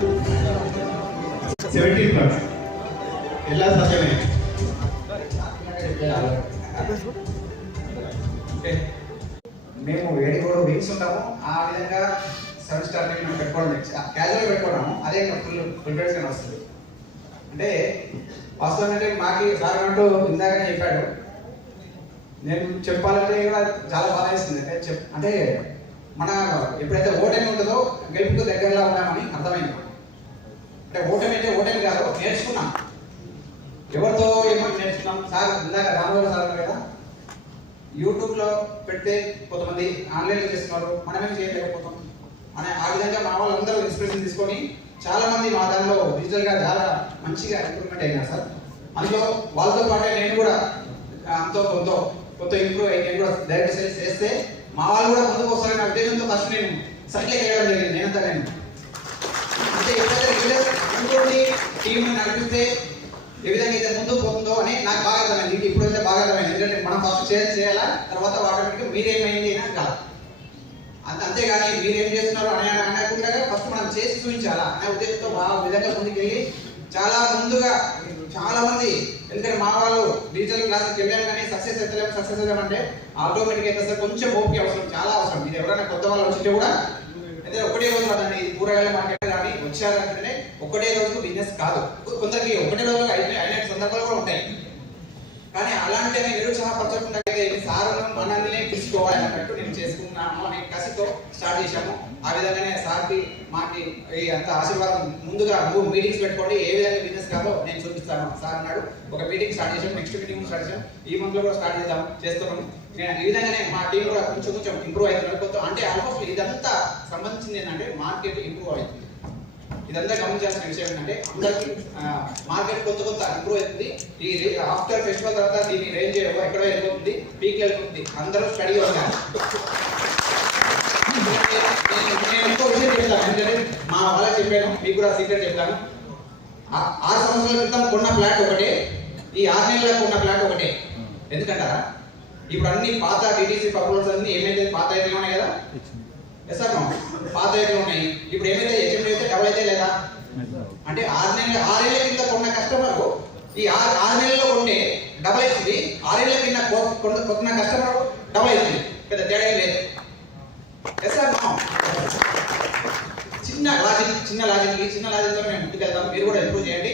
17+. ಎಲ್ಲ ಸಾಧ್ಯವೇ. మేము 7 వీక్స్ ఉంటాము. ఆ విధంగా 7 స్టార్ మేము పెట్టుకోవడం క్యాజువల్ పెట్టుకోవడము అదే ఫుల్ ప్రిపరేషన్ వస్తుంది. అంటే వాస్తవం అంటే మాకు సార్ అంటూ ఇందాకనే చెప్పాడు. నేను చెప్పాలంటే కూడా చాలా బాగా వేస్తుంది. అంటే మన ఎప్పుడైతే ఓటమి ఉంటుందో గెలుపుకు దగ్గరలో ఉన్నామని అర్థమైంది. అంటే ఓటమి అంటే ఓటమి కాదు, నేర్చుకున్నాం. ఎవరితో ఏమని నేర్చుకున్నాం? సార్ ఇందాక రామగౌడ సార్ కదా, యూట్యూబ్లో పెడితే కొంతమంది ఆన్లైన్లో చేస్తున్నారు, మనమేం చేయలేకపోతాం అనే ఆ విధంగా మా వాళ్ళందరూ ఇన్స్పిరేషన్ తీసుకొని చాలా మంది మా దానిలో డిజిటల్గా చాలా మంచిగా ఇంప్రూవ్మెంట్ అయినారు సార్. అందులో వాళ్ళతో పాటే నేను కూడా అంతో కొంత ఇంప్రూవ్ అయ్యి నేను కూడా డైరెక్ట్ సేల్స్ చేస్తే మా వాళ్ళు కూడా ముందుకు వస్తారనే ఉద్దేశంతో ఫస్ట్ నేను సర్టిఫికేట్ చేయడం జరిగింది. నేనంతా నేను అంటే ఎప్పుడైతే టీంని నడిపిస్తే ఏ విధంగా అయితే ముందుకు పోతుందో అని నాకు బాగా అర్థమైంది. ఇప్పుడైతే బాగా అర్థమైంది. ఎందుకంటే మనం ఫస్ట్ చేయాలా, తర్వాత ఆటోమేటిక్గా మీరేమైంది అని కాదు. అంతేగాని మీరేం చేస్తున్నారు అని అనకుండా ఫస్ట్ మనం చేసి చూపించాలా అనే ఉద్దేశంతో ఆ విధంగా ముందుకెళ్ళి చాలా ముందుగా చాలా మంది, ఎందుకంటే మా వాళ్ళు డిజిటల్ క్లాసెస్కి వెళ్ళాము కానీ సక్సెస్ అవుతామంటే ఆటోమేటిక్ అయితే సార్ కొంచెం ఓపిక అవసరం, చాలా అవసరం. మీరు ఎవరైనా కొత్త వాళ్ళు వచ్చింటే కూడా అయితే ఒకటే రోజు కదండి కూరగాయల మార్కెట్ కానీ వచ్చారంటే ఒకటే రోజు బిజినెస్ కాదు. కొందరికి ఒకటే రోజు అయిన సందర్భాలు కూడా ఉంటాయి. కానీ అలాంటి నిరుత్సాహపరచకుండా సార్ మనల్ని తీసుకోవాలి అన్నట్టు నేను చేసుకున్నాము అనే కసితో స్టార్ట్ చేశాము. ఆ విధంగానే సార్కి మాకి అంత ఆశీర్వాదం ముందుగా మీటింగ్స్ పెట్టుకోండి, ఏ విధంగా బిజినెస్ కాదో నేను చూపిస్తాను సార్ అన్నాడు. ఒక మీటింగ్ స్టార్ట్ చేసాం, నెక్స్ట్ మీటింగ్ స్టార్ట్ చేసాం, ఈ మంత్ లో కూడా స్టార్ట్ చేస్తున్నాం. ఈ విధంగానే మా టీం కూడా కొంచెం ఇంప్రూవ్ అవుతున్నారు. అంటే ఆల్మోస్ట్ ఇదంతా సంబంధించింది ఏంటంటే మార్కెట్ ఇంప్రూవ్ అవుతుంది. ఇదంతా గమనించాల్సిన విషయం ఏంటంటే అందరికి మార్కెట్ కొత్త ఇంప్రూవ్ అవుతుంది. ఈ ఆఫ్టర్ ఫెస్టివల్ తర్వాత దీని రేంజ్ ఎక్కడో వెళ్ళిపోతుంది, పీక్ వెళ్ళిపోతుంది. అందరూ స్టడీ అవుతారు. నేను ఇంకో విషయం చెప్తాను, ఎందుకంటే మా వాళ్ళకి చెప్పాను, మీకు కూడా సీక్రెట్ చెప్తాను. 6 సంవత్సరాల క్రితం కొన్న ఫ్లాట్ ఒకటే, ఈ 6 నెలలకు కొన్న ఫ్లాట్ ఒకటే. ఎందుకంటారా? ఇప్పుడు అన్ని పాత టీటీసీ ప్రపోజల్స్ అన్ని ఏమైతే పాత అయితే ఉన్నాయి కదా, ఎస్ సార్ పాత అయితే ఉన్నాయి. ఇప్పుడు ఏమైతే హెచ్ఎండి అయితే డబుల్ అయితే లేదా అంటే 6 ఏళ్ల కింద కొన్న కస్టమర్ ఈ 6 నెలల్లో కొంటే డబుల్ అవుతుంది, 6 ఏళ్ల కింద కొన్న కస్టమర్ డబుల్ అవుతుంది. పెద్ద తేడా లేదు. ఎస్ సార్ చిన్న లాజిక్ మేము ముందుకెళ్తాం. మీరు కూడా ఇంప్రూవ్ చేయండి.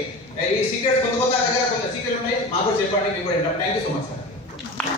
ఈ సీక్రెట్స్ కొంత దగ్గర కొంత సీక్రెట్ ఉన్నాయి, మాకు కూడా చెప్పండి. మీకు కూడా థ్యాంక్ యూ సో మచ్.